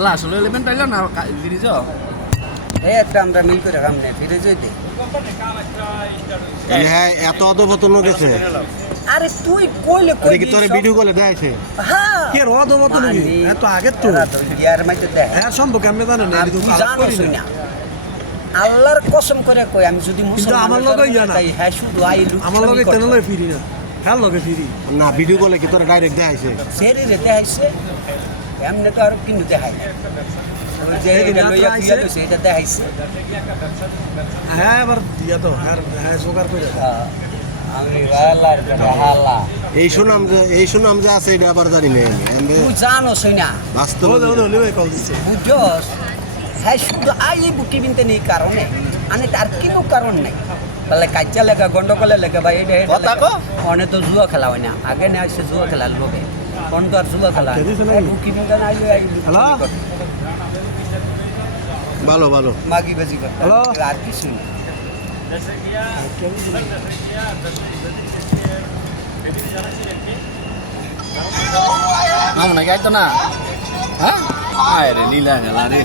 Glass হলো element পাইলো না ফ্রিজ এই একটা আমরা মিল করে খাম না ফিরে যাই দে হ্যাঁ এত অধপতন গেছে আরে তুই কইলে আরে কি তোর ভিডিও কলে দেখাইছে হ্যাঁ কে রদ মত নাকি এত আগে তো ইয়ার মাইতে দে হ্যাঁ সম্ভব আমি জানি না আমি জানো শুনা আল্লাহর কসম করে কই আমি যদি মুসলমান আমার লগে ইয়া না। তাই হ্যাঁ শুধু আই লুক আমার লগে তেন লগে ফিরি না হ্যাঁ লগে ফিরি না ভিডিও কলে কি তোর ডাইরেক্ট দেখাইছে সেরি রে দেখাইছে এমনি তো আর কিন্তু দেখাই না ওই যে এটা লইয়া পিয়া তো সেটা দেখাইছে হ্যাঁ এবার দিয়া তো হ্যাঁ জোগাড় করে আমি আল্লাহর হালা এই সুনাম যে আছে এটা আবার জানি না আমি তুই জানো শুনা বাস্তব কল দিচ্ছে বুঝছস হ্যাঁ শুধু আই বুকি বিনতে নেই কারণে আনে তার কোনো কারণ নাই বলে কাচ্চা লেখা গন্ডগোলে লেখা ভাই এটা কথা কো অনেক তো জুয়া খেলা হয় না আগে না আসছে জুয়া খেলার লোকে কোন তো আর জুয়া খেলা বুকি বিনতে না আইলে হ্যালো? ভালো ভালো মাগি বাজি করতে হ্যালো? আর কিছু না আমার নাকি আইতো না হ্যাঁ আয় রে লীলা গেলা রে